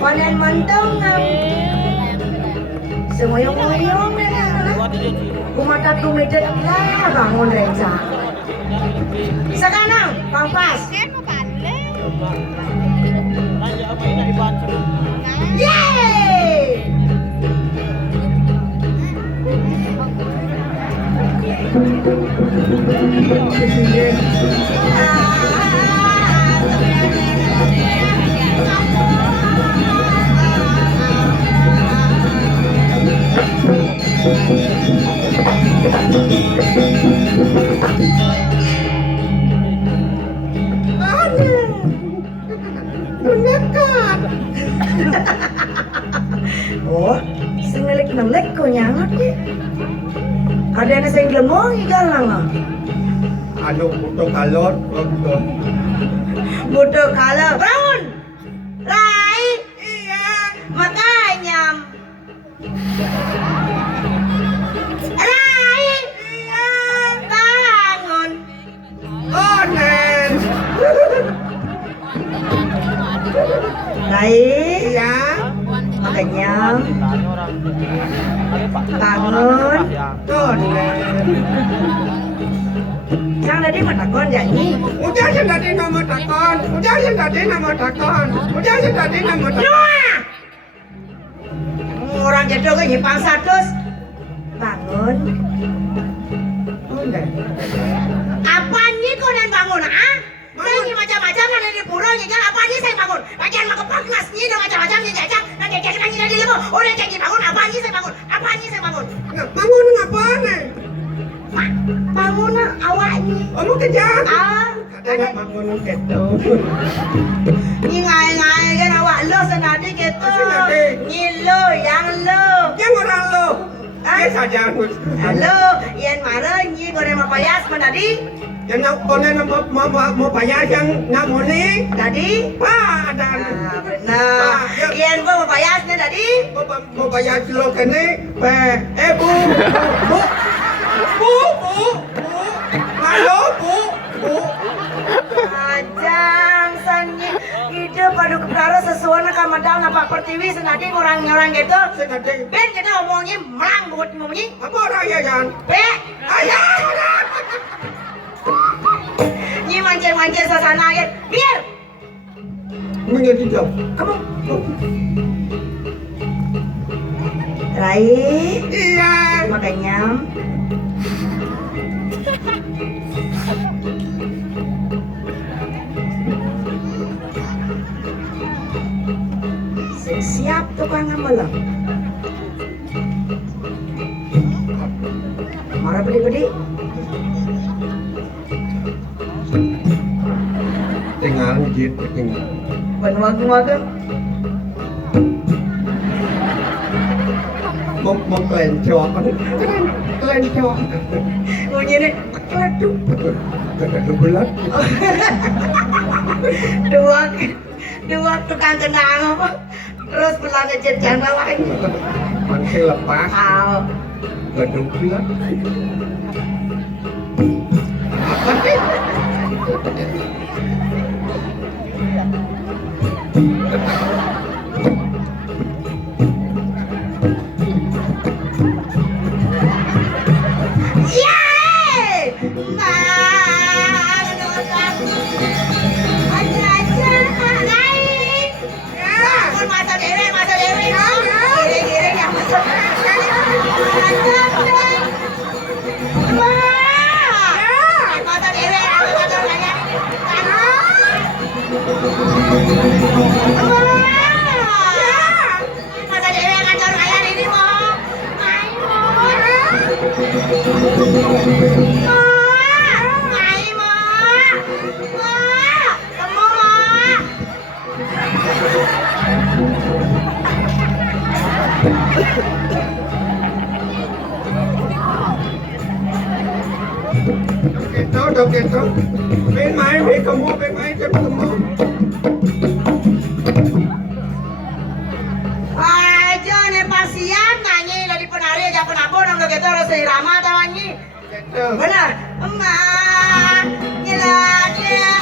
Panen mentong semoyong-moyong kumata tumidet lah bangun Renza sekarang pampas yeay oh, sing ngelik ko nyangat eh. Kadang sing lemong igalang. Ano buto kalot, buto kalot. Bangun. Rai. Iya. Makanya. Rai. Iya. Bangun. oh nen, Rai. iya, Makanya. Bangun. oh nen. Sang tadi matakon janji. Udah sih tadi nama takon, udah sih tadi nama takon, udah sih tadi nama takon. Noah! Orang jadul ke nyipang satus. Bangun. Udah. Apaan nih kau dan bangun, ah? Saya ini macam-macam ada di pura nyejak apa nih saya bangun? Bagian makepak kelasnya ada macam-macam nyejak. Nanti dia kena nyejak di lemu. Udah jadi bangun, apa nih saya bangun? Apa nih saya bangun? Bangun ngapain nih? Bangun awaknya. Kamu kejam. Ah, Ada bangun gitu. ngai kan awak lo senadi gitu. Senadi. Nyilo yang lo. Yang orang lo. Dia saja harus. Halo, yang marah nyi goreng mapayas menadi. Yang nak boleh mau bayar yang nak boleh. Tadi? Pak ada. Benar. Yang mau mapayasnya tadi? Mau bayar kilo kene. Bu. Halo bu. Ajang sanyi hidup padu kepara sesuai nak kamadang apa pertiwi senadi orang-orang gitu. Senadi. Ben kita omongnya melang buat ngomongnya. Apa orang ya Jan? Be, Ayah. nyi mancing-mancing sasana aja. Biar. Menjadi jauh. Kamu. Rai. Iya. Makanya. Siap tukang ngamelang. Marah pedi-pedi. Tinggal jit tinggal. Wagen-wagen. Mau kelencok. Kelencok. Bunyi nih. Aduh. Kedua bulan. Dua tukang kenang apa? Terus pulang ke jajan bawahnya. Masih lepas. Aw. Kedua bulan. gitu. Main kamu, main kamu. Aja nih pasien nyanyi dari penari aja penabur nang gitu harus irama tawanyi. Gitu. Benar. Emak nyelanya.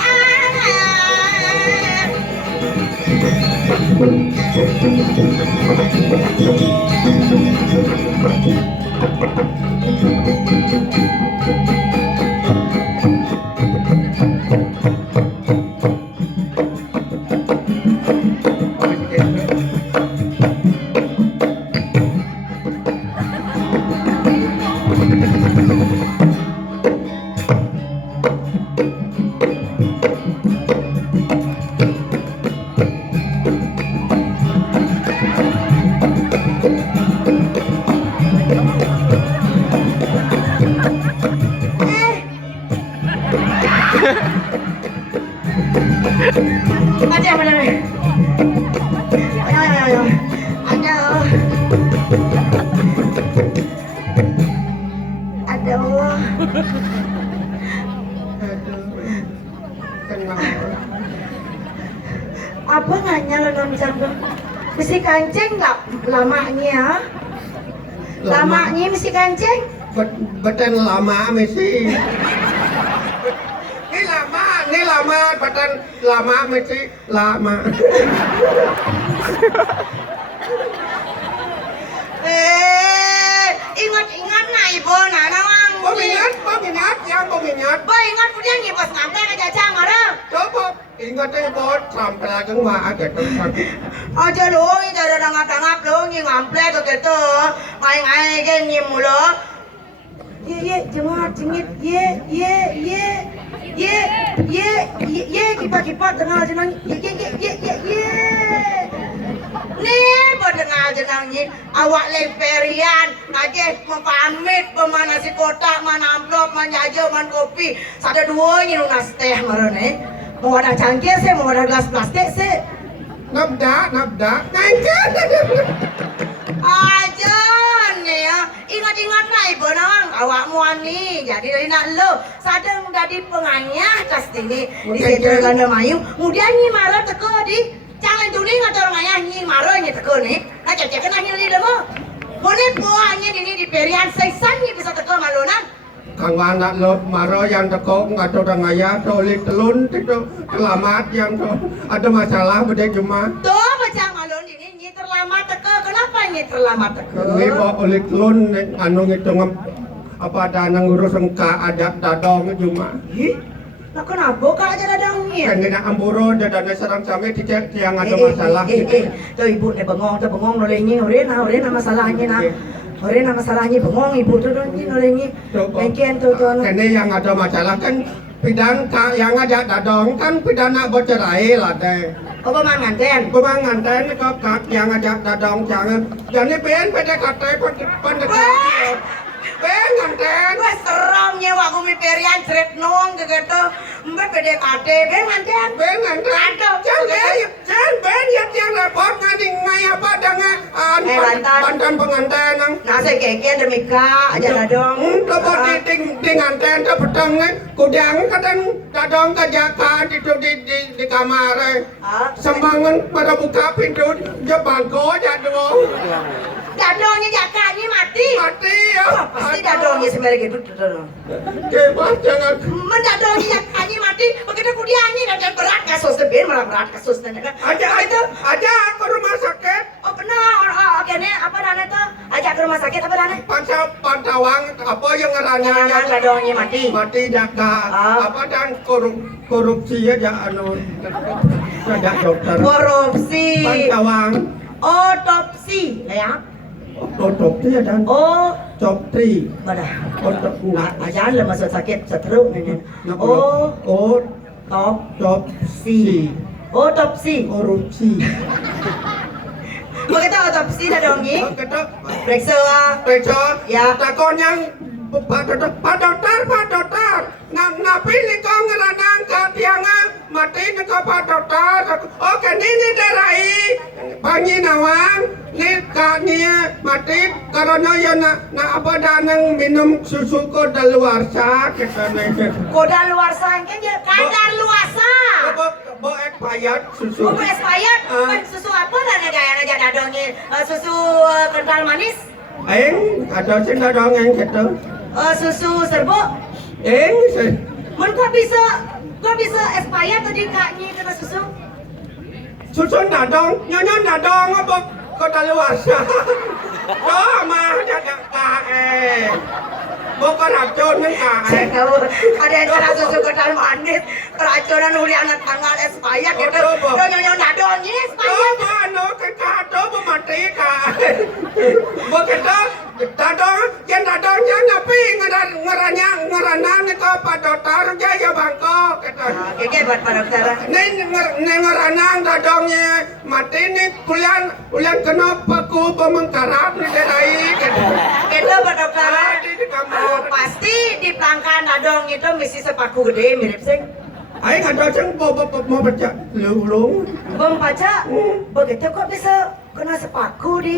Aja benar. Ayo. Aduh. Apa nanya lo non janggo? Mesti kancing nggak lamanya? Lamanya mesti kancing? Beten lama mesti. Ini lama, beten lama mesti lama. Ingat na ibu na nawang. Peminat, yang peminat. Ba ingat punya ni pas ngampe ka jajang marah. Coba ingat bos sampai lagi mah gitu. Aja dong, ini ada dangap dong, ini ngampe ke gitu. Ngai ke ni mulu. Ye, jemaat jengit, ye, kipat dengar jenang, ye. Nih, dengar jenang ni, awak lemperian, kaget mempamit pemana si kotak, mana amplop, mana jajo, mana kopi, sada dua ni lunas teh marone. Mau ada cangkir sih, mau ada gelas plastik sih. Nabda, ngangkat. Aja nih ya, ingat na ibu nawang, awakmu ani, jadi dari nak lo, sadang dari penganyah tas ini, di situ ganda mayu, kemudian ni marah teko di, jangan tuling atau orang ayah ni marah ni teko nih, nak cek kena ni demo, boleh buahnya di perian seisan ni bisa teko malunan. Kang anak lo maro yang teko ngatur rangaya tolik telun itu selamat yang ada masalah beda cuma. Tuh macam malun ini terlambat teko, kenapa ni terlambat teko? Ini bawa olik telun anu ngitung apa ada ngurus engka ada dadong cuma. Nah kenapa kak aja dadangnya? Kan dia amburo ada serang sampai tidak yang ada masalah. Tuh ibu nih bengong nolenya orena masalahnya nak. Orena masalahnya bengong ibu tuh nolenya. Mungkin tuh. Ini yang ada masalah kan pidana yang ada dadong kan pidana bercerai lah deh. Oh pemanganten kok yang ada dadong jangan. Jadi pengen PDKT pendekatan. Penganten. Wah seramnya waktu mi perian ceret nong gitu. Mbak PDKT penganten. Jangan ben yang repot ngading ngai apa dengan bantan penganten nang. Nasi keke demika aja dadong. Dapat di nganten ta petang kudang kadang dadong ka jaka di kamar. Sembangan pada buka pintu dia bangko jadong. Dadongnya jakanya mati Ya. Pasti dadongnya semerek itu Kepas jangan. Dadongnya jakanya mati begitu kudiannya dan berat kasus tebin berat kasus Aja ke rumah sakit. Oh benar, oke nih apa dana tuh? Ajak ke rumah sakit apa dana? Pantawang apa yang ngeranya dadongnya mati jaka apa dan korupsi aja anu ada dokter korupsi pantawang otopsi ya otopsi ada Coptri. Mana? Aja lah masuk sakit setruk nih. Otopsi. Korupsi. Begitu otopsi dah dongi. Periksa. Ya. Takon yang Pak dokter. Napi ni kau ngeranang ke tiangan mati ni kau Pak dokter. Oke ni darai. Panji nawang ni kaknya mati karena ya nak apa danang minum susu kadaluarsa katanya. Kadaluarsa kan ya kadaluarsa. Bo expired susu. Oh, expired. Kan susu apa dan ada dadongnya susu kental manis. Ada sing dadong yang gitu. Susu serbuk. Men kok bisa expired tadi kaknya kena susu? Susu dadong, nyonya dadong apa kadaluarsa. Mah jaga kae. Bukan racun nih kae. Ada yang kena susu kental manis, keracunan uli anak tanggal expired gitu. Nyonya dadongnya expired. Ano kado mati kae. Bukan dadong, yang dadongnya napi ngeranang nih kok Pak Dokter Jaya Bangkok kata. Oke buat Pak Dokter. Nih ngeranang dadongnya mati nih ulian kena paku pemengkarat nih dari kata. Gitu Pak Dokter. Pasti di pelangkan dadong itu mesti sepaku gede mirip sing. Aing ada sing mau baca lulung. Bom baca. Begitu kok bisa kena sepaku di.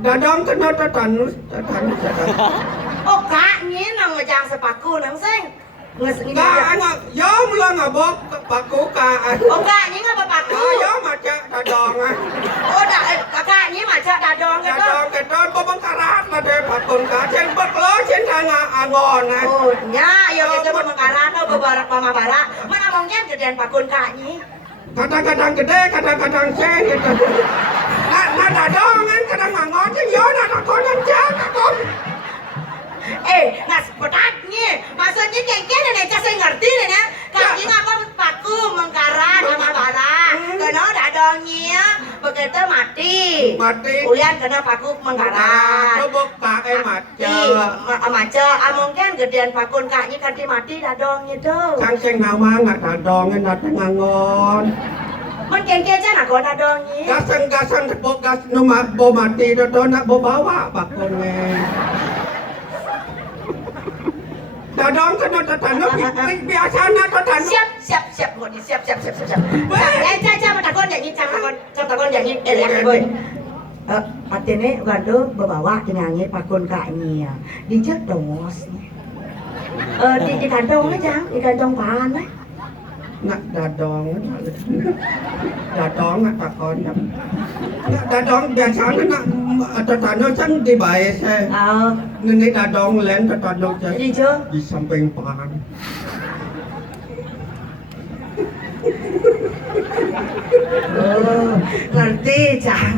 Dadong kena tetanus. Oh kaknya nang ngejang sepaku nang sing. Anak, yo mula ngabok paku ka. Oh kaknya ngapa paku? Yo maca dadong. Oh kakaknya maca dadong gitu. Dadong keton pemengkarat made pakun ka cen beklo cen tanga angon. Oh nya yo gitu pemengkaran oh bebarak mama barak. Mana mungkin gedean pakun kaknya. Kadang-kadang gede, kadang-kadang cen gitu. Nah dadong kan kadang angon yo nah takon cen takon. Nggak sepetatnya, maksudnya kengkeng dan Eca saya ngerti deh ya. Kaki ngapa paku mengkarat sama barang, karena dadongnya begitu mati. Ulian kena paku mengkarat. Coba kae maca. Maca, mungkin gedean pakun kaknya kanti mati dadongnya tuh. Cang nama nggak dadongnya datang ngangon. Men kengkeng aja nak kau dadongnya. Gasan gas nomor bo mati do nak bo bawa pakunnya. Dadong kena tetanus biasanya tetanus. Siap, mau di siap. Caca takon yang ini, takon yang ini, lihat boy. Artinya gado bawa jenangnya pakun kaknya, dijat dongos. Di kantong aja, di kantong pan. Nak dadong nak takon. Dadong biasanya nak tetanus kan di baes. Ini dadong len tetanus di samping pan. Oh, ngerti cang.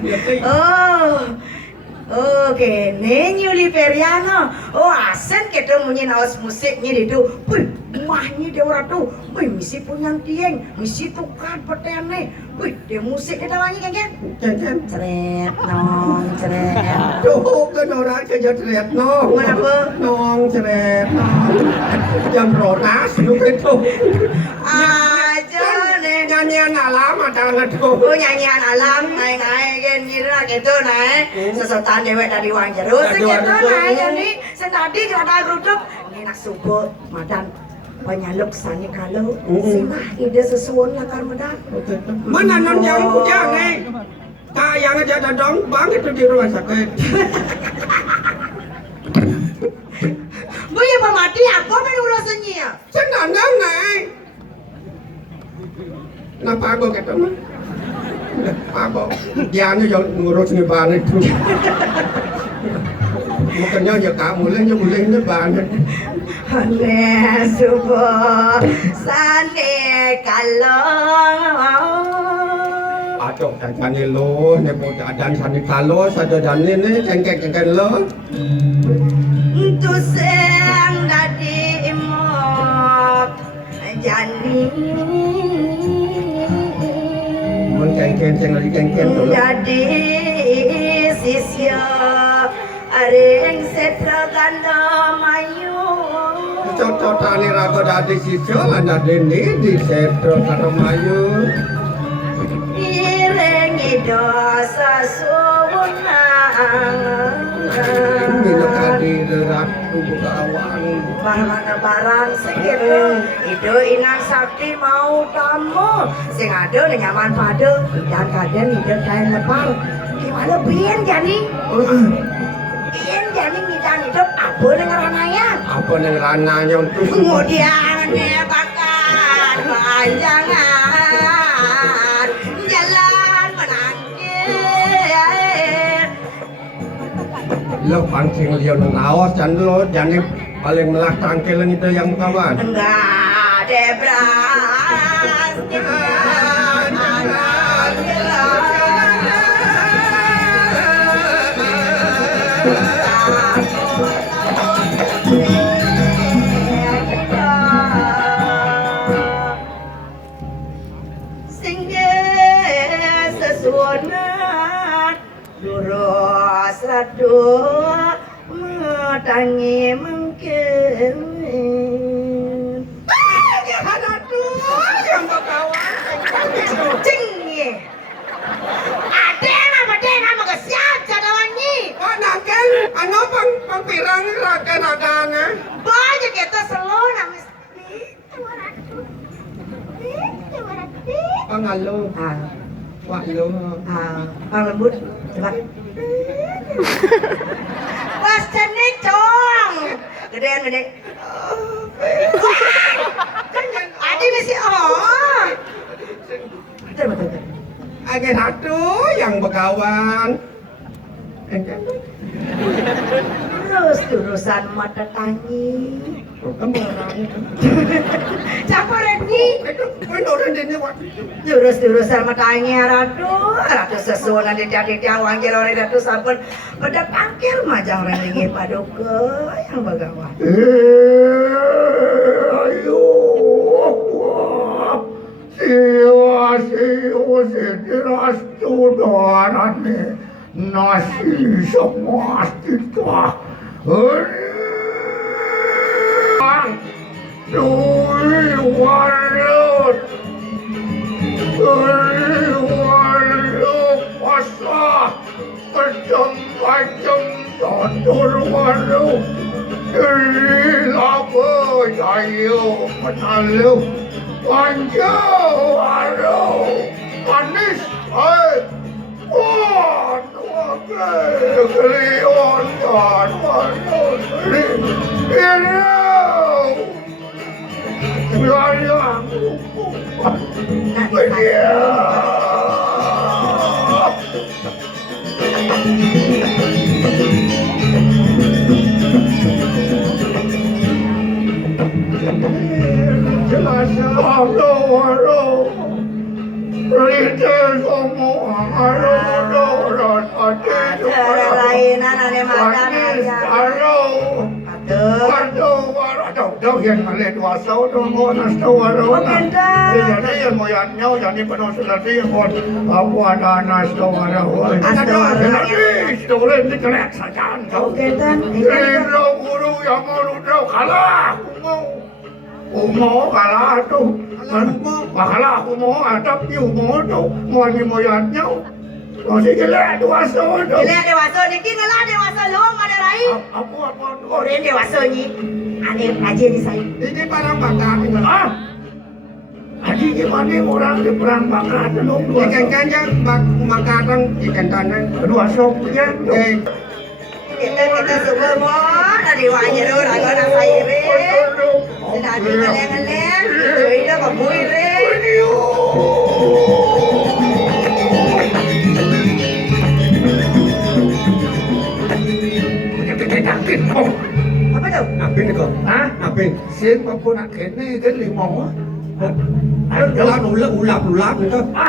Oke, Nyuli Periano. Oh, asen kita punya nawas musiknya itu. Wih, mahnya dia orang tuh. Wih, misi punya tiang, misi tukar petene. Wih, dia musik kita lagi kan? Ceret, nong, ceret. Tuh, kan orang kerja ceret nong. Kenapa? Nong, ceret, nong. Jam rotas, lu itu. Aja nih. Nyanyian alam ada nggak tuh? Oh, nyanyian alam, naik kan gitu naik. Sesuatu dewek dari wang jeruk, segitu naik nih. Senadi kereta geruduk, ini nak subuh, madan. Penyaluk sani kalau simah ide sesuatu nakar madan. Mana non yang kujang nih? Yang aja dadong bang itu di rumah sakit. Bu ya mati apa kan urusannya? Senandang nih. Napa aku ketemu? Apa? Dia ni yang ngurus ni ban itu. Bukannya ya kamu lah yang boleh ni ban. Hanya subuh sani kalau. Aduh, dan ni lo, ni pun dan sani kalau saja dan ni cengkek lo. Untuk sang dadi imok jani. Kengken lagi kengken tu lah. Jadi sisya areng setra ganda mayu. Contoh tani raga dadi sisyo lah dadi ni di setro Karamayu. Ireng dosa suwunang. Mina kadi lerat buka awang. Barang segitu itu inang sakti mau tamu sing ada nyaman pada dan kadang hidup kain lepar gimana biar jadi Apa dengan rananya? Apa yang rananya untuk Kemudian bakar panjangan jalan penangkir. lo pancing liau nang awas dan lo jadi paling melah tangkil itu yang kawan. Enggak debras Lurus rado metangi mengkemin. Yang kawan. Cing ye. Ada nama ke siap cadawannya. Oh nangkel, ano pang pirang raga-raganya. Banyak kita selalu namis. Pangalo, waklo. Bang lembut, coba. Pas cenik dong. Gedean gede. Adi masih Betul. Agen satu yang berkawan. Terus urusan mata tangi. Kemana? Siapa Redni? Itu orang ini waktu. Jurus-jurusan matangi ratu sesuatu di tiang wanggil orang ratu sampun pada pangkil majang renggih paduka yang bagawa. Ayo, siwas tudorannya nasi semua kita. Walut pasah macam tutur walut lama saya menalu panjang walut manis kelion dan walut ini Sayang, yang melihat wasau dong, nas tawaro. Jadi yang moyangnya jadi penuh selesai yang aku ada nas tawaro. Jadi stolen di kelek saja. Ini guru yang mau kalah, mau kalah tuh. Kalah aku mau ada piu mau tuh, mau ni moyangnya. Masih kelek wasau tuh. Kelek dewasa dikit ngalah dewasa long ada lain. Apa? Orang dewasa ni. Aneh aja di saya. Ini barang bakar. Aji gimana orang di perang bakar dong? Ikan kanjang makanan ikan tanah dua sop ya. Kita semua dari wajah dulu raga nak saya re. Sudah di ngeleng-ngeleng, jadi dah kabui re. Apa tu? Apin ni kau? Hah? Apin? Sen pa po na kene kan limau. Ulap ni kau?